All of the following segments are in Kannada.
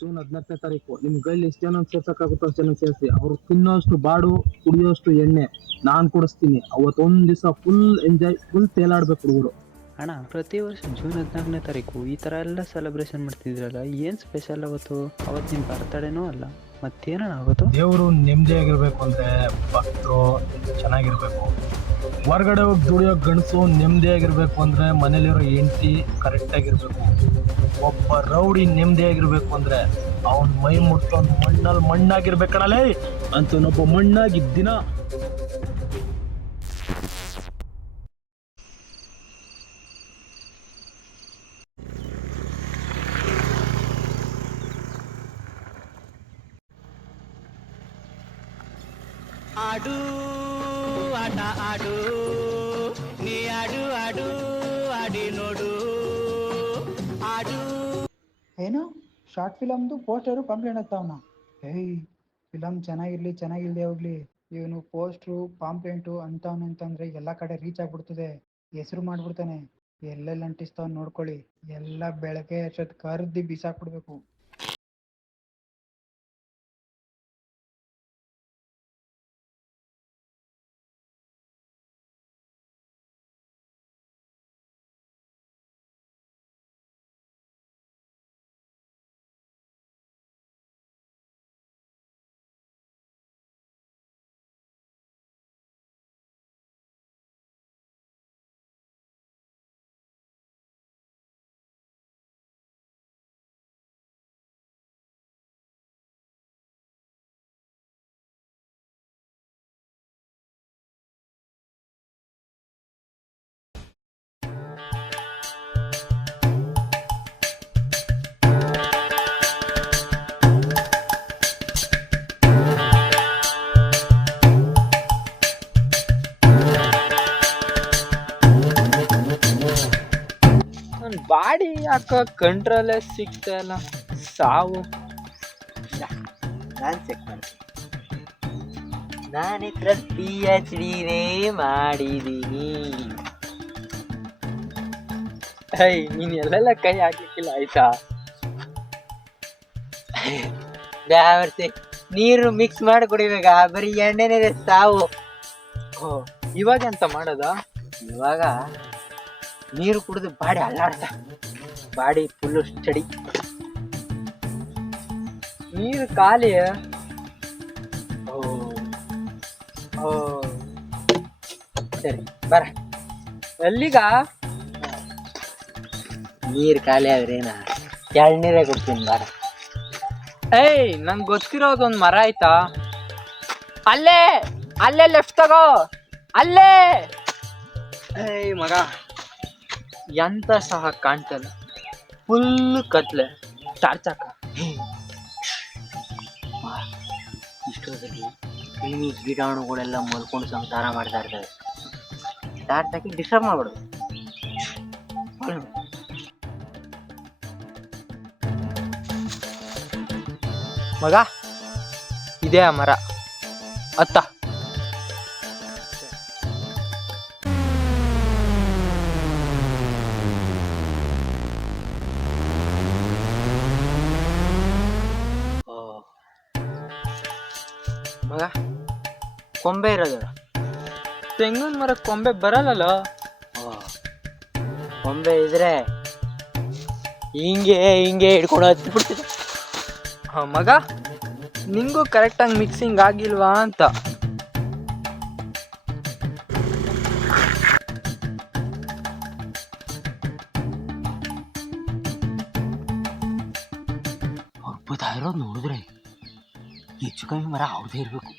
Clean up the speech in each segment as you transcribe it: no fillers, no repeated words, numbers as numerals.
ಜೂನ್ 14ನೇ ತಾರೀಕು ನಿಮ್ ಕೈಲಿ ಎಷ್ಟು ಜನ ಸೇರ್ಸಕ್ಕಾಗುತ್ತೋ ಅಷ್ಟು ಜನ ಸೇರಿಸಿ. ಅವ್ರು ತಿನ್ನೋಷ್ಟು ಬಾಡು, ಕುಡಿಯೋಷ್ಟು ಎಣ್ಣೆ ನಾನ್ ಕೊಡಿಸ್ತೀನಿ. ಅವತ್ತೊಂದ್ ದಿವಸ ಫುಲ್ ಎಂಜಾಯ್, ಫುಲ್ ತೇಲಾಡ್ಬೇಕು ಹುಡುಗರು. ಅಣ್ಣ, ಪ್ರತಿ ವರ್ಷ ಜೂನ್ 14ನೇ ತಾರೀಕು ಈ ಥರ ಎಲ್ಲ ಸೆಲೆಬ್ರೇಷನ್ ಮಾಡ್ತಿದ್ರಲ್ಲ, ಏನು ಸ್ಪೆಷಲ್ ಅವತ್ತು? ಅವತ್ತು ನಿಮ್ಮ ಬರ್ತಡೇನೂ ಅಲ್ಲ, ಮತ್ತೇನಣ್ಣ ಅವತ್ತು? ದೇವರು ನೆಮ್ಮದಿಯಾಗಿರ್ಬೇಕು ಅಂದ್ರೆ ಭಕ್ತರು ಚೆನ್ನಾಗಿರ್ಬೇಕು. ಹೊರಗಡೆ ಹೋಗಿ ದುಡಿಯೋ ಗಂಡಸು ನೆಮ್ಮದಿಯಾಗಿರ್ಬೇಕು ಅಂದ್ರೆ ಮನೇಲಿರೋ ಹೆಂಡತಿ ಕರೆಕ್ಟ್ ಆಗಿರ್ಬೇಕು. ಒಬ್ಬ ರೌಡಿ ನೆಮ್ಮದಿಯಾಗಿರ್ಬೇಕು ಅಂದ್ರೆ ಅವನ್ ಮೈ ಮುಟ್ಟೋನ್ ಮಣ್ಣಲ್ಲಿ ಮಣ್ಣಾಗಿರ್ಬೇಕಣಲೇ ಅಂತನೊಬ್ಬ ಮಣ್ಣಾಗಿದ್ದ ದಿನ. ಆಡು ಆಟ ಆಡು, ನೀ ಆಡು ಆಡು ಆಡಿ ನೋಡು, ಆಡು. ಏನು ಶಾರ್ಟ್ ಫಿಲಮ್ದು ಪೋಸ್ಟರು ಪಾಂಪ್ಲೇಟ್ ಆಗ್ತಾವನ? ಏಯ್, ಫಿಲಮ್ ಚೆನ್ನಾಗಿರ್ಲಿ ಹೋಗ್ಲಿ, ಇವನು ಪೋಸ್ಟ್ರು ಪಾಂಪ್ಲೇಂಟು ಅಂತಂದ್ರೆ ಎಲ್ಲ ಕಡೆ ರೀಚ್ ಆಗ್ಬಿಡ್ತದೆ, ಹೆಸರು ಮಾಡ್ಬಿಡ್ತಾನೆ. ಎಲ್ಲೆಲ್ಲಿ ಅಂಟಿಸ್ತಾವ್ ನೋಡ್ಕೊಳ್ಳಿ, ಎಲ್ಲ ಬೆಳಗ್ಗೆ ಅಷ್ಟೊತ್ತು ಕರ್ದಿ ಬಿಸಾಕ್ಬಿಡ್ಬೇಕು. ಬಾಡಿ ಯಾಕೋ ಕಂಟ್ರೋಲೇ ಸಿಗ್ತಾ ಇಲ್ಲ, ಸಾವು. ನಾನು ಚೆಕ್ ಮಾಡ್ತೀನಿ. ನಾನು PhD ಮಾಡಿದ್ದೀನಿ. ನೀನ್ ಎಲ್ಲೆಲ್ಲ ಕೈ ಹಾಕ್ಲಿಕ್ಕಿಲ್ಲ ಆಯ್ತಾ? ದ್ಯಾವರ್ತಿ ನೀರು ಮಿಕ್ಸ್ ಮಾಡಿ ಕುಡಿಬೇಕಾ? ಬರೀ ಎಣ್ಣೆನೇ ಸಾವು. ಇವಾಗ ಎಂತ ಮಾಡೋದ? ಇವಾಗ ನೀರು ಕುಡಿದು ಬಾಡಿ ಅಲ್ಲಾಡ್ತಾ, ಬಾಡಿ ಫುಲ್ಲು ಸ್ಟಡಿ. ನೀರು ಖಾಲಿ. ಸರಿ ಬರ. ಎಲ್ಲಿಗ? ನೀರು ಖಾಲಿ ಆದ್ರೇನ ಎಳ್ನೀರೇ ಕೊಡ್ತೀನಿ ಬರ. ನಂಗೆ ಗೊತ್ತಿರೋದೊಂದು ಮರ ಆಯ್ತಾ, ಅಲ್ಲೇ ಅಲ್ಲೇ ಲೆಫ್ಟ್ ತಗೋ, ಅಲ್ಲೇ. ಮಗ, ಎಂತ ಸಹ ಕಾಣ್ತಲ್ಲ, ಫುಲ್ ಕತ್ಲೆ, ಟಾರ್ಚ್ ಹಾಕ. ಇಷ್ಟೊತ್ತಲ್ಲಿ ಕ್ರಿಮಿ ಕೀಟಾಣುಗಳೆಲ್ಲ ಮಲ್ಕೊಂಡು ಸಂಸಾರ ಮಾಡ್ತಾ ಇರ್ತವೆ. ಟಾರ್ಚ್ ಹಾಕಿ ಡಿಸ್ಟರ್ಬ್ ಮಾಡ್ಬಾರ್ದು. ಮಗ, ಇದೇ ಆ ಮರ, ಅತ್ತ. ಮಗ, ಕೊಂಬೆ ಇರೋದು. ತೆಂಗಿನ ಮರ ಕೊಂಬೆ ಬರಲ್ಲ. ಕೊಂಬೆ ಇದ್ರೆ ಹಿಂಗೆ ಹಿಂಗೆ ಹಿಡ್ಕೊಂಡು ಹತ್ಬಿಡ್ತಿದ್ದೆ. ಮಗ, ನಿಂಗೂ ಕರೆಕ್ಟಾಗಿ ಮಿಕ್ಸಿಂಗ್ ಆಗಿಲ್ವಾ ಅಂತ. ಅದ್ಭುತ ಇರೋದು ನೋಡಿದ್ರೆ ಹೆಚ್ಚು ಕಮ್ಮಿ ಮರ ಅವ್ರದೇ ಇರಬೇಕು.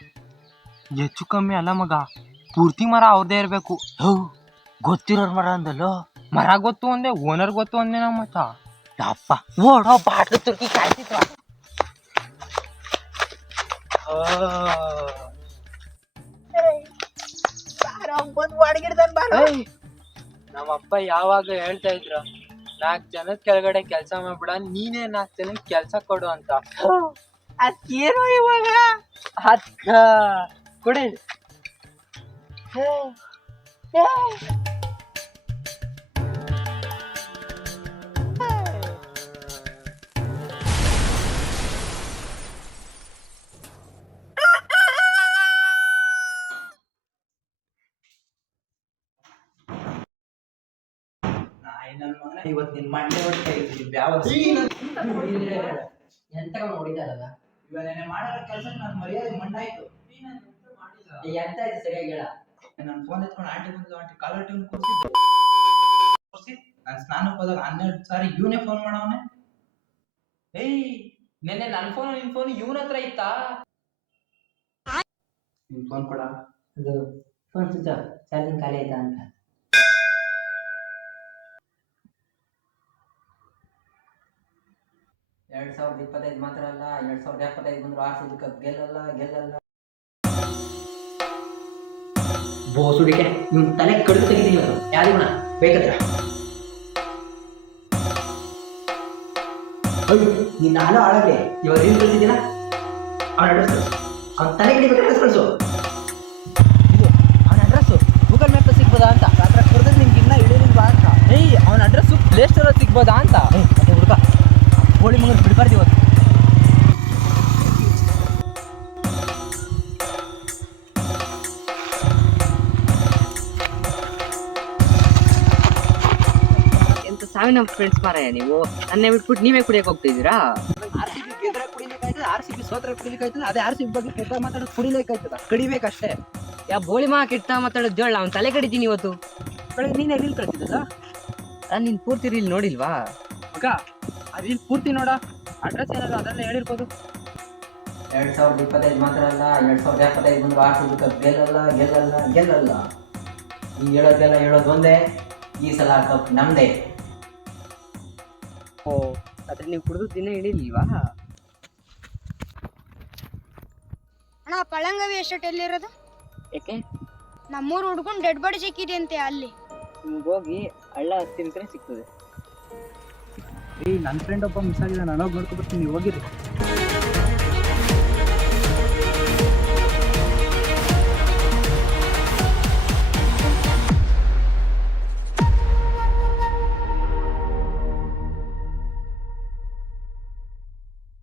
ಹೆಚ್ಚು ಕಮ್ಮಿ ಅಲ್ಲ ಮಗ, ಪೂರ್ತಿ ಮರ ಅವ್ರದೇ ಇರಬೇಕು. ಗೊತ್ತಿರೋರ್ ಮರ ಅಂದಲ್ಲೋ. ಮರ ಗೊತ್ತು ಒಂದೇ, ಓನರ್ ಗೊತ್ತು ಒಂದೇ. ನಮ್ಮ ಮತ್ತ ಅಪ್ಪ ಓಡೋ ಬಾಟ್ಲು ತುರ್ಕಿ ಕಾಯ್ತಿದ್ವ. ನಮ್ಮಪ್ಪ ಯಾವಾಗ ಹೇಳ್ತಾ ಇದ್ರು 4 ಜನದ ಕೆಳಗಡೆ ಕೆಲ್ಸ ಮಾಡ್ಬಿಡ, ನೀನೇ 4 ಜನಕ್ಕೆ ಕೆಲ್ಸ ಕೊಡು ಅಂತ. ಅದೇನೋ ಇವಾಗ ಅಕ್ಕ ಕೊಡಿ. ಇವತ್ತು ನಿನ್ ಮಂಡೆ ಹೊಟ್ಟೆ ಎಂತ ನೋಡಿದಾರಲ್ಲ ಇವಾಗ ನೆನೆ ಮಾಡಿರೋ ಕೆಲಸ ನಾನು ಮರ್ಯಾದೆ ಮಂಡಾಯ್ತು. ಎಂತ ಆಯ್ತು ಸರಿಯಾಗಿ ಹೇಳ. ನಾನು ಫೋನ್ ಎತ್ಕೊಂಡು ಆಂಟಿ ಬಂದು ಆಂಟಿ ಕಾಲರ್ ಟ್ಯೂನ್ ಕೂರಿಸಿ ನಾನು ಸ್ನಾನಕ್ಕೆ ಹೋದಾಗ 12 ಸಾರಿ ಇವನೇ ಫೋನ್ ಮಾಡವನೆ. ಏಯ್ ನೆನ್ನೆ ನನ್ನ ಫೋನ್ ನಿನ್ ಫೋನ್ ಇವನ ಹತ್ರ ಇತ್ತಾ? ನಿನ್ ಫೋನ್ ಕೊಡ. ಅದು ಫೋನ್ ಸ್ವಿಚ್ ಆಫ್, ಚಾರ್ಜಿಂಗ್ ಖಾಲಿ ಆಯ್ತಾ ಅಂತ. ಎರಡ್ 2025 ಮಾತ್ರ ಅಲ್ಲ, 2075 ಬಂದ್ರು RCB ಕಪ್ ಗೆಲ್ಲಲ್ಲ. ಬೋಸುಡಿಕೆ ನಿಮ್ ತಲೆ ಕಡಿದು ತೆಗಿತೀನಿ ಯಾರಿಗೋಣ ಬೇಕಾದ್ರೆ. ನಿನ್ನ ಹಾಲು ಹಾಳಾಗ್ಲಿ. ಇವಾಗ ರೀಲ್ ಕಳಿಸಿದ್ದೀನ ಅವನ ಅಡ್ರೆಸ್, ಅವ್ನ ತಲೆ ಕಡಿಬೇಕು ಅಡ್ರೆಸ್ ಕಳಿಸು. ಇದು ಅವನ ಅಡ್ರೆಸ್ ಗೂಗಲ್ ಮ್ಯಾಪ್ ಸಿಗ್ಬೋದಾ ಅಂತ. ಅಡ್ರೆಸ್ ಹೊಡೆದ್ರೆ ನಿಮ್ಗೆ ಇನ್ನೂ ಇಳಿಲಿಲ್ವಾ ಅಂತ. ಏಯ್ ಅವನ ಅಡ್ರೆಸ್ ಪ್ಲೇ ಸ್ಟೋರ್ ಸಿಗ್ಬೋದಾ ಅಂತ. ಮತ್ತೆ ಹುಡುಗ ಹೋಳಿ ಮಗನ ಬಿಡಬಾರ್ದು ಇವತ್ತು. ಎಂತ ಸಾವಿನ ಫ್ರೆಂಡ್ಸ್ ಮಾರಾಯ ನೀವು. ನನ್ನೇ ಬಿಟ್ಬಿಟ್ಟು ನೀವೇ ಕುಡಿಯಕ್ಕೆ ಹೋಗ್ತಿದ್ದೀರಾ? RCB ಗೆದ್ರೆ ಕುಡಿಲಿಕ್ಕಾಯ್ತದ, RCB ಸೋತ್ರ ಕುಡಿಲಿಕ್ಕಾಯ್ತದ, ಅದೇ RCB ಬಗ್ಗೆ ಕೆಟ್ಟ ಮಾತಾಡೋದು ಕುಡಿಲಿಕ್ಕಾಯ್ತದ, ಕಡಿಬೇಕಷ್ಟೇ. ಯಾ ಬೋಳಿ ಮಾ ಕೆಟ್ಟ ಮಾತಾಡೋದು ಹೇಳ, ಅವ್ನು ತಲೆ ಕಡಿತೀನಿ ಇವತ್ತು. ಬೆಳಗ್ಗೆ ನೀನೇ ರೀಲ್ ಕಳ್ಸಿದ್ದಲ್ಲ ನಾನು ನಿನ್ ಪೂರ್ತಿ ರೀಲ್ ನೋಡಿಲ್ವಾ ಮಗ? ಆ ರೀಲ್ ಪೂರ್ತಿ ನೋಡ, ಅಡ್ರೆಸ್ ಏನಾದ್ರು ಅದೆಲ್ಲ ಹೇಳಿರ್ಬೋದು. 2025 ಮಾತ್ರ ಅಲ್ಲ, 2075 ಬಂದ್ರು RCB ಕಪ್ ಗೆಲ್ಲಲ್ಲ. ಈ ಹೇಳೋದು ಒಂದೇ, ಈ ಸಲ ಕಪ್ ನಮ್ದೇ. ಓ ಆದ್ರೆ ನೀವು ಕುಡಿದು ದಿನ ಹಿಡಿಲಿಲ್ವಾ? ಅಣ್ಣ ಪಳಂಗವಿ ಎಸ್ಟೇಟ್ ಎಲ್ಲಿರೋದು? ಯಾಕೆ? ನಮ್ಮೂರು ಹುಡ್ಕೊಂಡು ಡೆಡ್ ಬಾಡಿ ಸಿಕ್ಕಿದೆ ಅಂತೆ ಅಲ್ಲಿ. ನಿಮ್ಗೆ ಹೋಗಿ ಹಳ್ಳ ಹತ್ತಿರ ಸಿಗ್ತದೆ. ನನ್ನ ಫ್ರೆಂಡ್ ಒಬ್ಬ ಮಿಸ್ ಆಗಿದೆ, ನಾನು ಹೋಗಿ ನೋಡ್ಕೊಬರ್ತೀನಿ, ನೀವು ಹೋಗಿರಿ.